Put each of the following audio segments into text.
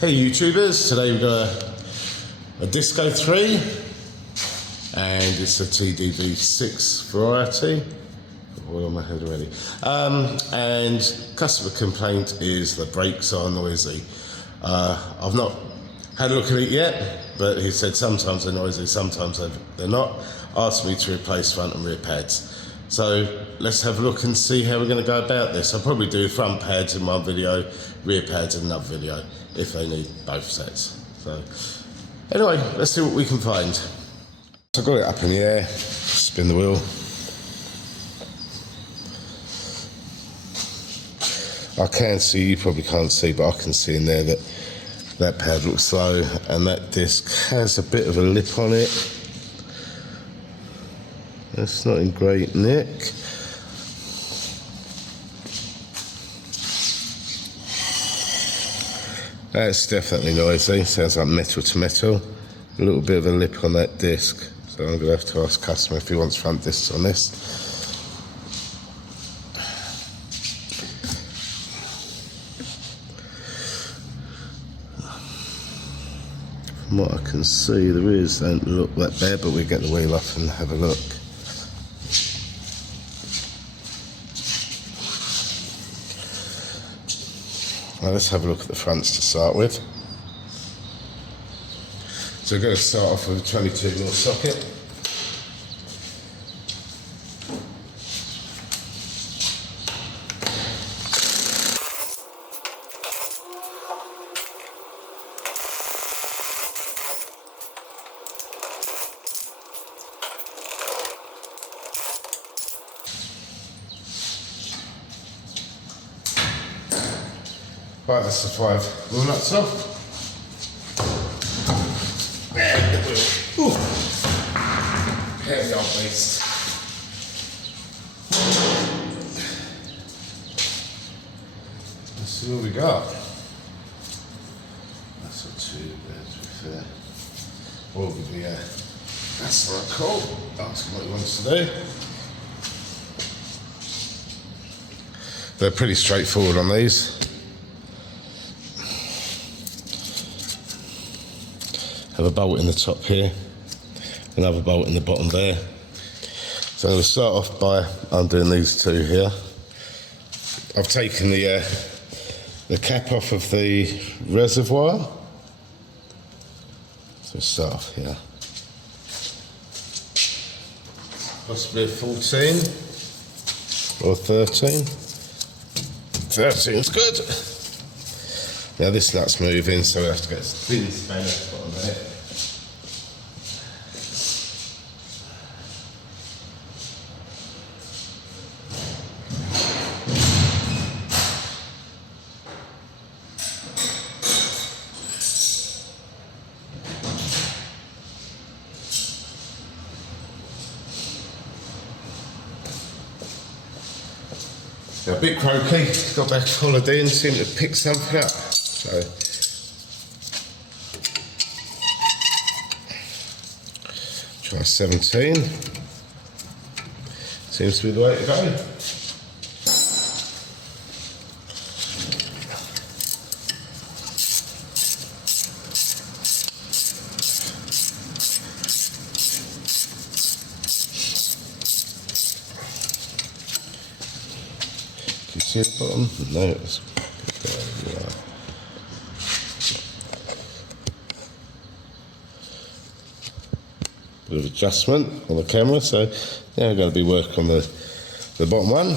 Hey YouTubers, today we've got a Disco 3 and it's a TDV6 variety. Oil on my head already. And customer complaint is the brakes are noisy. I've not had a look at it yet, but he said sometimes they're noisy, sometimes they're not. Asked me to replace front and rear pads. So let's have a look and see how we're going to go about this. I'll probably do front pads in one video, rear pads in another video, if they need both sets. So anyway, let's see what we can find. So I've got it up in the air, spin the wheel. I can see, you probably can't see, but I can see in there that that pad looks low and that disc has a bit of a lip on it. It's not in great nick. That's definitely noisy, sounds like metal to metal. A little bit of a lip on that disc, so I'm going to have to ask the customer if he wants front discs on this. From what I can see, the rears don't look that bad, but we'll get the wheel off and have a look. Now let's have a look at the fronts to start with. So we're going to start off with a 22mm socket. Right, that's the 5 wheel nuts off. And the wheel. Ooh. Heavy old beast. Let's see what we got. That's not too bad, to be fair. What would be that's not cool. Ask him what he wants to do. They're pretty straightforward on these. Have a bolt in the top here, another bolt in the bottom there. So we'll start off by undoing these two here. I've taken the cap off of the reservoir. So we'll start off here. Possibly a 14 or 13. 13's good. Now this nut's moving, so we have to get a thin spanner at the bottom there. A bit croaky, got back holiday and seemed to pick something up. So try 17. Seems to be the way to go. Can you see the bottom? No, it's bit of adjustment on the camera, so now we're going to be working on the bottom one.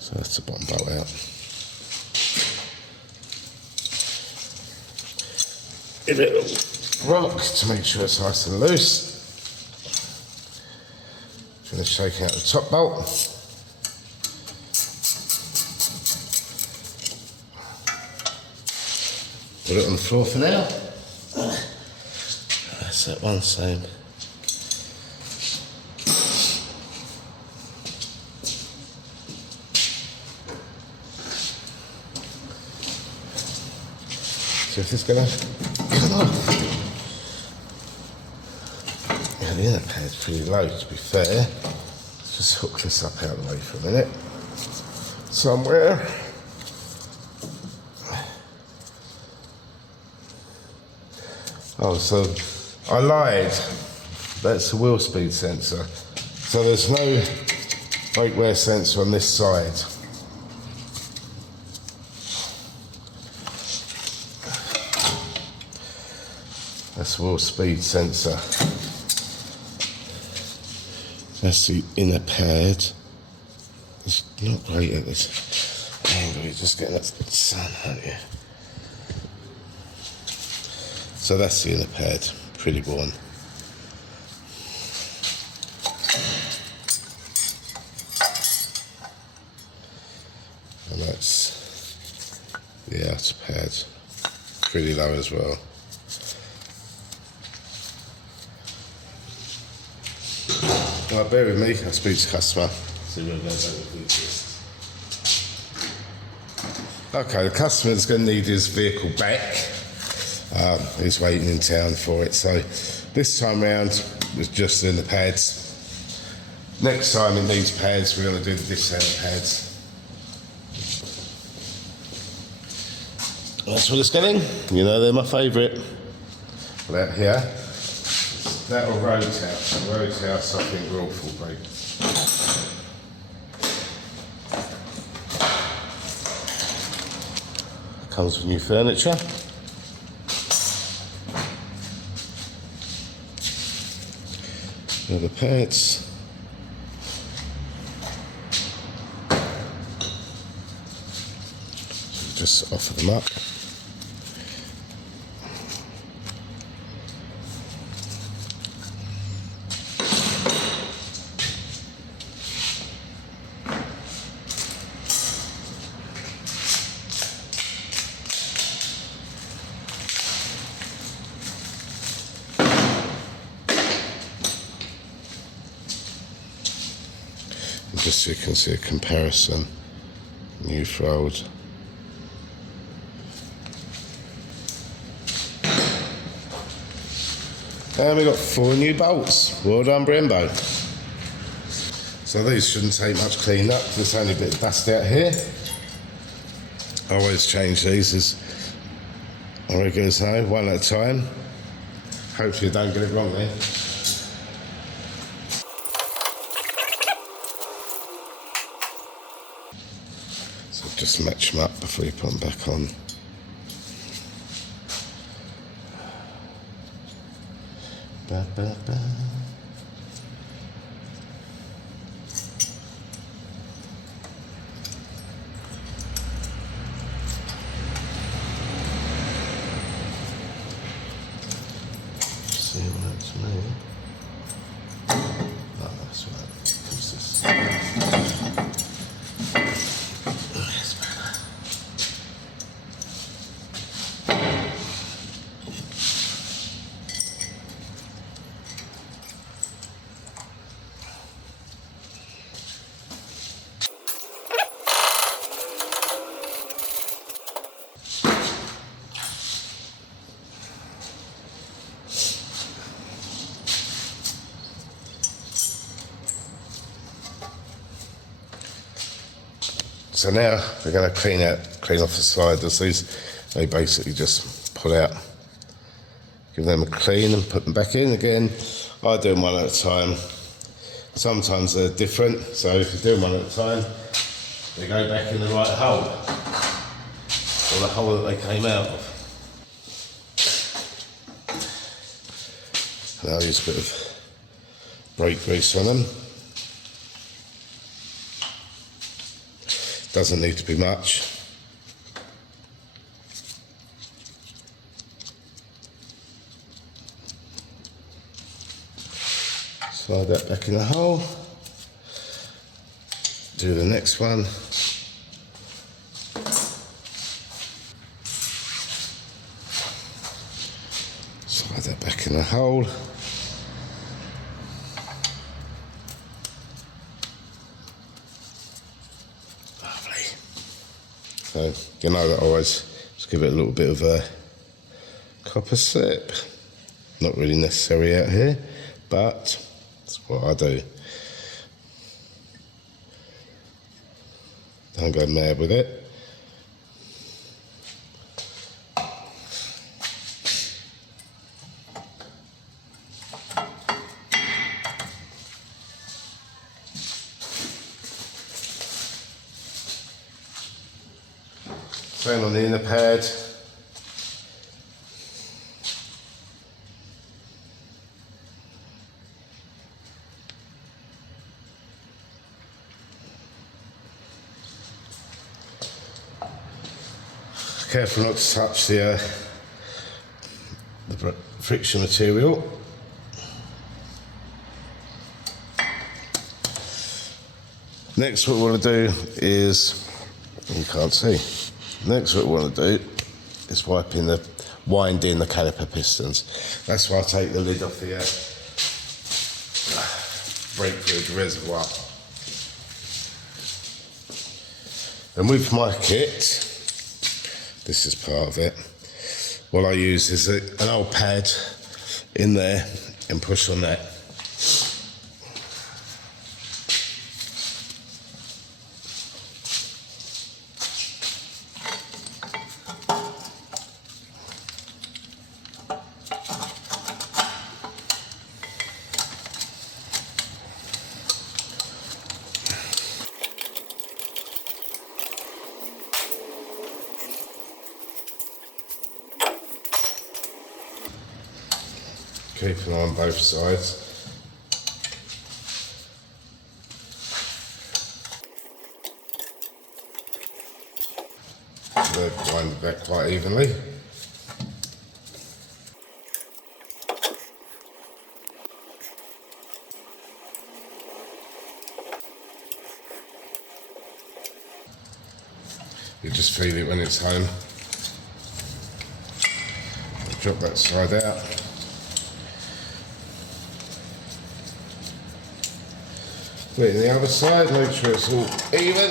So that's the bottom bolt out. Give it a rock to make sure it's nice and loose. Finish shaking out the top bolt. Put it on the floor for now. That's that one, same. see if this is gonna come off. Yeah, the inner pad's pretty low, to be fair. Let's just hook this up out of the way for a minute. Somewhere. Oh, so I lied. That's the wheel speed sensor. So there's no brake wear sensor on this side. That's the wheel speed sensor. That's the inner pad. It's not great at this angle, you're just getting that sun, aren't you? So that's the inner pad, pretty boring. And that's the outer pad, pretty low as well. Right, bear with me, I'll speak to the customer. See where goes over this. Okay, the customer's going to need his vehicle back. He's waiting in town for it, so this time round it's just in the pads. Next time it needs pads, we're going to do this set of pads. That's what it's getting. You know, they're my favourite. Out here, that or Roadhouse. Roadhouse, I think we're all full break. Comes with new furniture. Here are the pads. So just offer them up. Just so you can see a comparison, new for old. And we got 4 new bolts. Well done, Brembo. So these shouldn't take much clean up. There's only a bit of dust out here. I always change these as regulars know, one at a time. Hopefully I don't get it wrong there. Just match them up before you put them back on. Ba, ba, ba. See what that's made. Oh, that's right. What's this? So now we're going to clean off the sliders. These, they basically just pull out. Give them a clean and put them back in again. I do them one at a time. Sometimes they're different, so if you do them one at a time, they go back in the right hole, or the hole that they came out of. And I'll use a bit of brake grease on them. Doesn't need to be much. Slide that back in the hole. Do the next one. Slide that back in the hole. So, you know that I always just give it a little bit of copper slip. Not really necessary out here, but that's what I do. Don't go mad with it. Same on the inner pad. Careful not to touch the friction material. Next, what we want to do is, you can't see. Next, what we want to do is wind in the caliper pistons. That's why I take the lid off the brake fluid reservoir. And with my kit, this is part of it. What I use is an old pad in there and push on that. Keep an eye on both sides. They're winded back quite evenly. You just feel it when it's home. Drop that side out. Do it on the other side, make sure it's all even.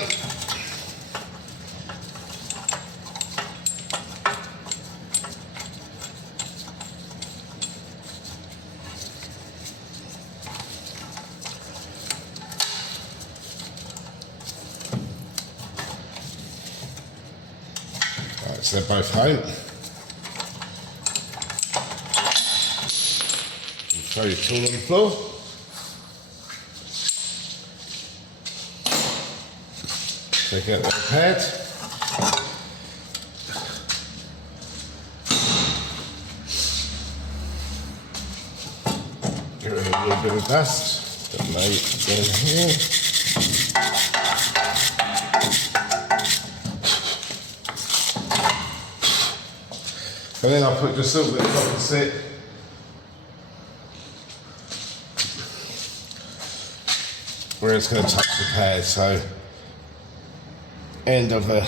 Right, so they're both home. You throw your tool on the floor. Take out the pad. Get rid of a little bit of dust that may go in here. And then I'll put just a little bit of cotton slip where it's going to touch the pad. So end of the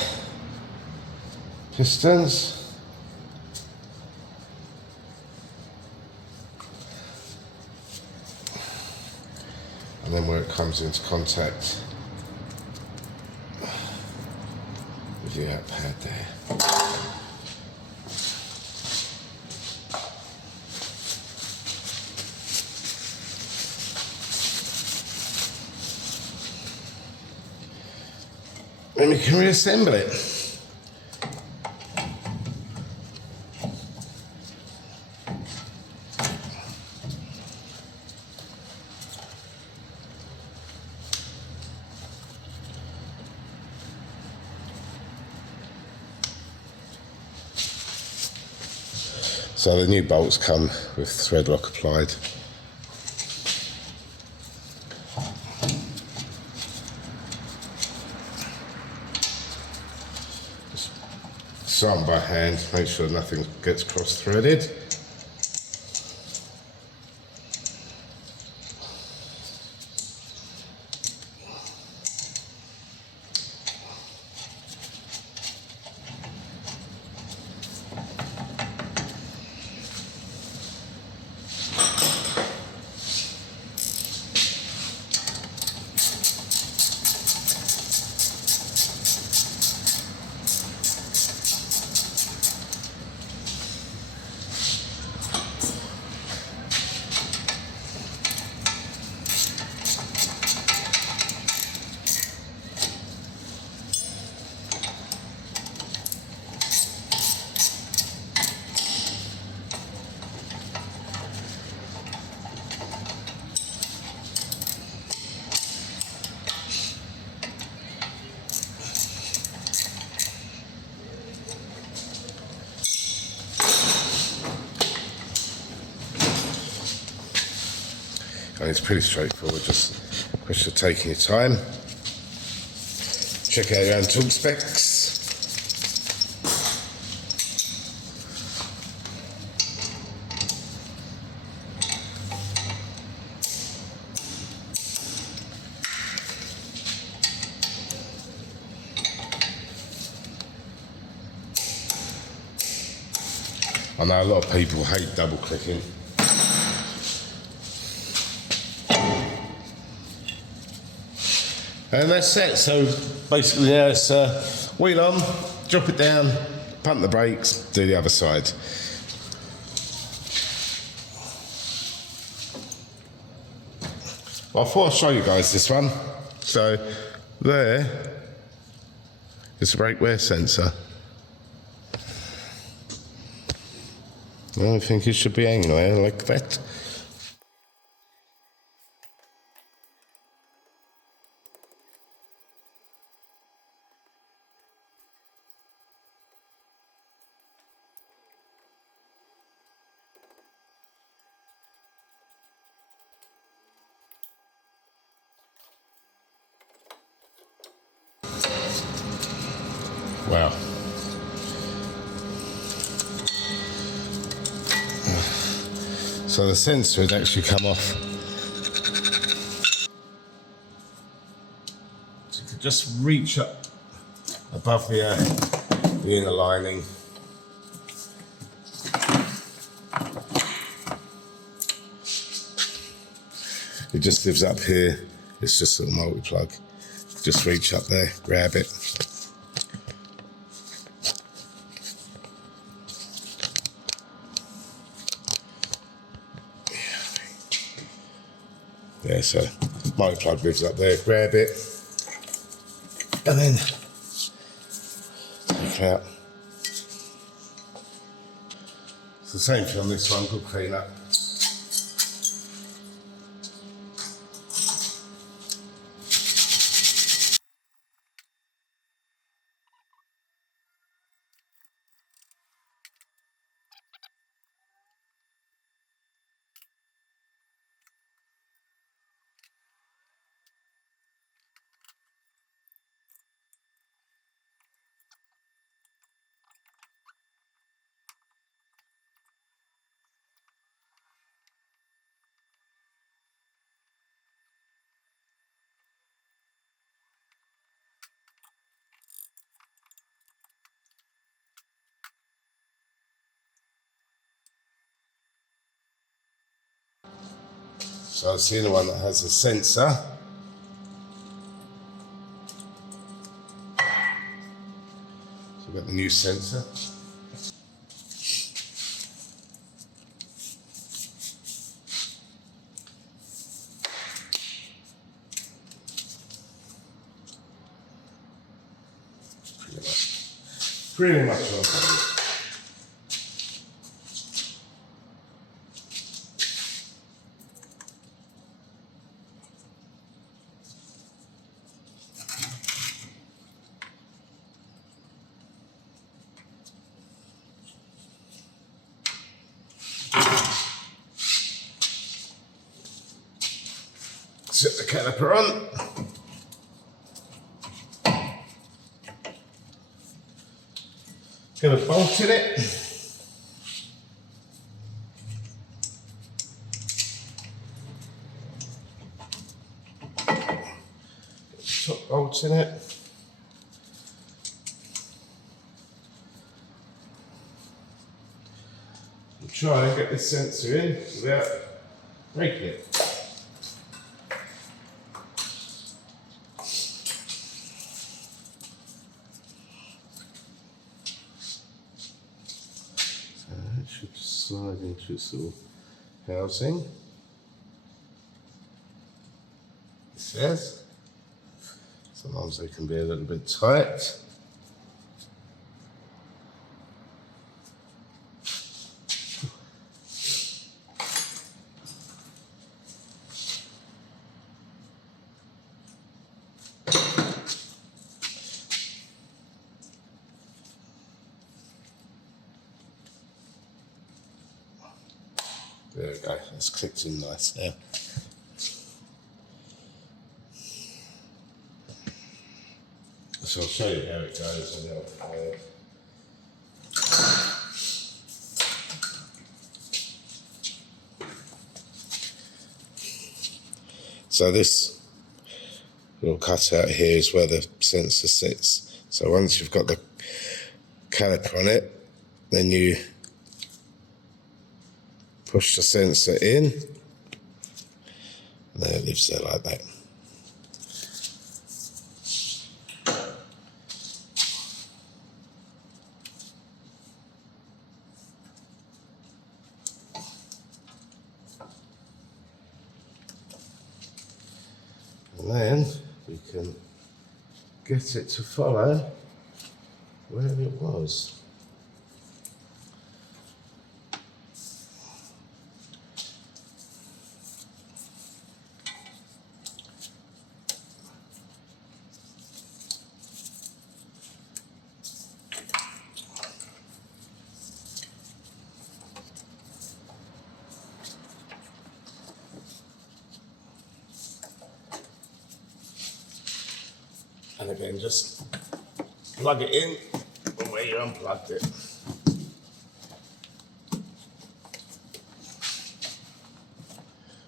pistons. And then where it comes into contact with the out pad there. And we can reassemble it. So the new bolts come with thread lock applied. Just start them by hand, make sure nothing gets cross-threaded. and it's pretty straightforward, just a question of taking your time. Check out your own tool specs. I know a lot of people hate double clicking. And that's it. So basically now it's wheel on, drop it down, pump the brakes, do the other side. Well, I thought I'd show you guys this one. So there is the brake wear sensor. I don't think it should be hanging there like that. Wow. So the sensor had actually come off. So you could just reach up above the inner lining. It just lives up here. It's just a multi-plug. Just reach up there, grab it. Yeah, so multi-plug lives up there, grab it, and then take it out. It's the same thing on this one, good clean up. So it's the inner one that has a sensor. So we've got the new sensor. Pretty much on. Set the caliper on. Got a bolt in it. Top bolts in it. We'll try and get this sensor in without breaking it. Should slide into its little housing. It says. Sometimes they can be a little bit tight. There we go, that's clicked in nice now. So I'll show you how it goes. So this little cutout here is where the sensor sits. So once you've got the caliper on it, then you push the sensor in, and then it lives there like that. And then we can get it to follow where it was. And again, just plug it in from where you unplugged it.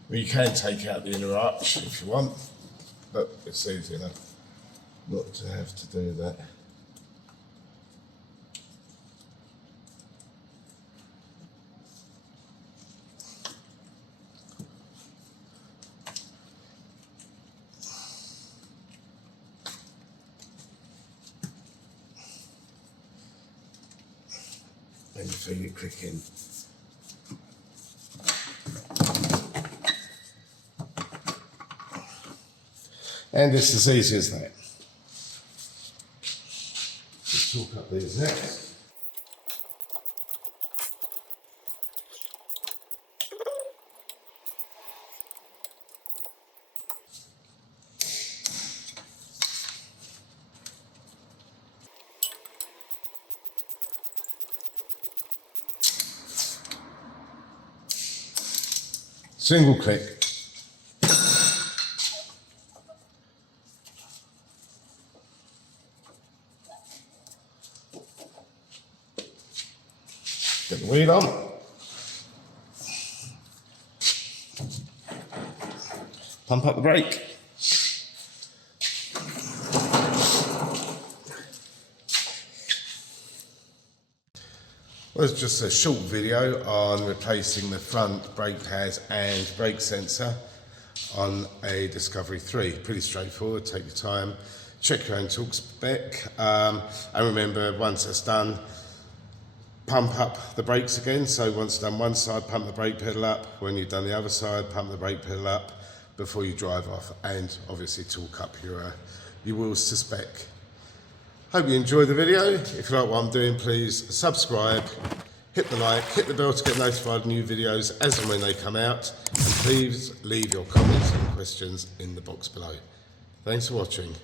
Well, you can take out the inner arch if you want, but it's easy enough not to have to do that. And you feel it click in. And it's as easy as that. Let's talk up these next. Single click. Get the wheel on. Pump up the brake. Well, it's just a short video on replacing the front brake pads and brake sensor on a Discovery 3. Pretty straightforward, take your time, check your own torque spec, and remember, once that's done, pump up the brakes again. So once done one side, pump the brake pedal up. When you've done the other side, pump the brake pedal up before you drive off, and obviously torque up your wheels to spec. Hope you enjoyed the video. If you like what I'm doing, please subscribe, hit the like, hit the bell to get notified of new videos as and when they come out, and please leave your comments and questions in the box below. Thanks for watching.